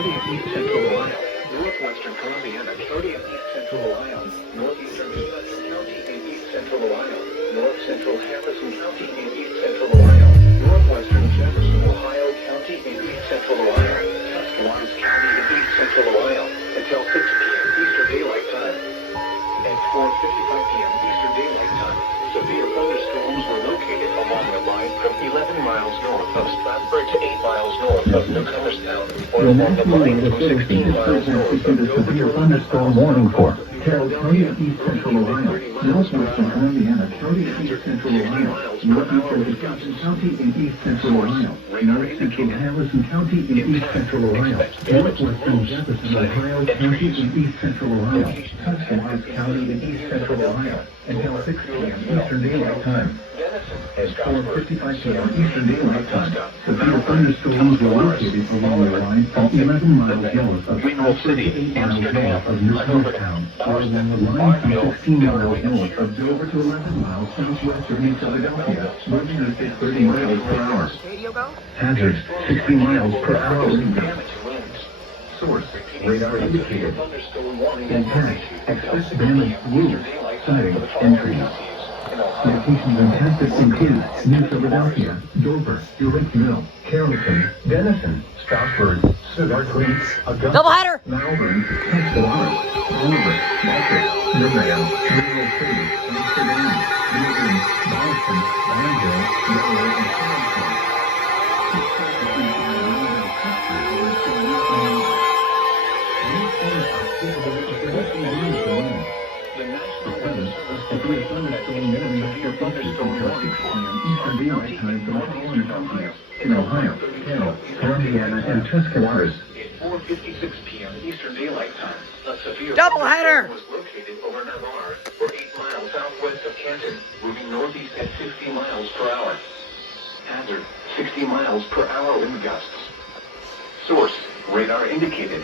County of East Central Ohio, northwestern Columbiana County of East Central Ohio, northeastern East County in East Central Ohio, north central Harrison County in East Central Ohio, northwestern Jefferson, Ohio County in East Central Ohio, Tuscaloosa County in East Central Ohio, until 6 p.m. Eastern Daylight Time. At 4:55 p.m. Eastern Daylight Time, severe thunderstorms were located along the line from 11 miles north of Stratford to 8 miles north of Newcomerstown, or along the line from 16 miles north of Dover to thunderstorm warning for Carroll County of East Central Ohio, northwestern Columbiana County of East Central Ohio, northeastern Wisconsin County in East Central Ohio, north central Harrison County in East Central Ohio, northwestern Jefferson, Ohio County in East Central Ohio, Tuscaloosa County in East Central Ohio, until 6 p.m. Eastern Daylight Time. At 4:55 p.m. Eastern Daylight Time, severe thunderstorms were located along the line from 11 miles north of Mineral City, 8 miles Amsterdam, north of Newcomerstown, or along the line from 16 miles north of Dover to 11 miles southwest of New Philadelphia, moving at 30 miles per hour. Hazard, 60 miles per hour wind. Source, radar indicated. Impact, expect damage to roofs, siding, and trees. Locations in Texas include New Philadelphia, Dover, Eureka, Carrollton, Denison, Stroudsburg, Cedar Creek, Augusta, Doubleheader! Malvern, Tuscaloosa, Oliver, Baltic, Middletown, Mineral City, Amsterdam, Newton, Boston, Danville, Delaware, and Charleston. the National Weather in Ohio, Carroll, Columbiana, and Tuscaloosa. At 4:56 p.m. Eastern Daylight Time, a severe Doubleheader was located over Navarre, or 8 miles southwest of Canton, moving northeast at 60 miles per hour. Hazard, 60 miles per hour wind gusts. Source, radar indicated.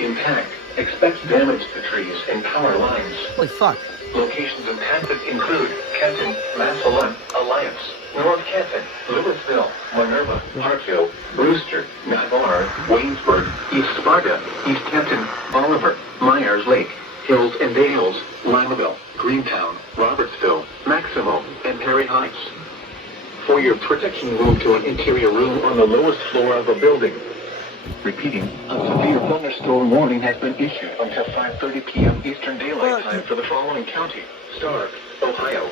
Impact, expect damage to trees and power lines. Holy fuck. Locations impacted include Canton, Massillon, Alliance, North Canton, Louisville, Minerva, Parkville, Brewster, Navarre, Waynesburg, East Sparta, East Canton, Oliver, Myers Lake, Hills and Dales, Limaville, Greentown, Robertsville, Maximo, and Perry Heights. For your protection, move to an interior room on the lowest floor of a building. Repeating, a severe thunderstorm warning has been issued until 5:30 p.m. Eastern Daylight Time for the following county: Stark, Ohio.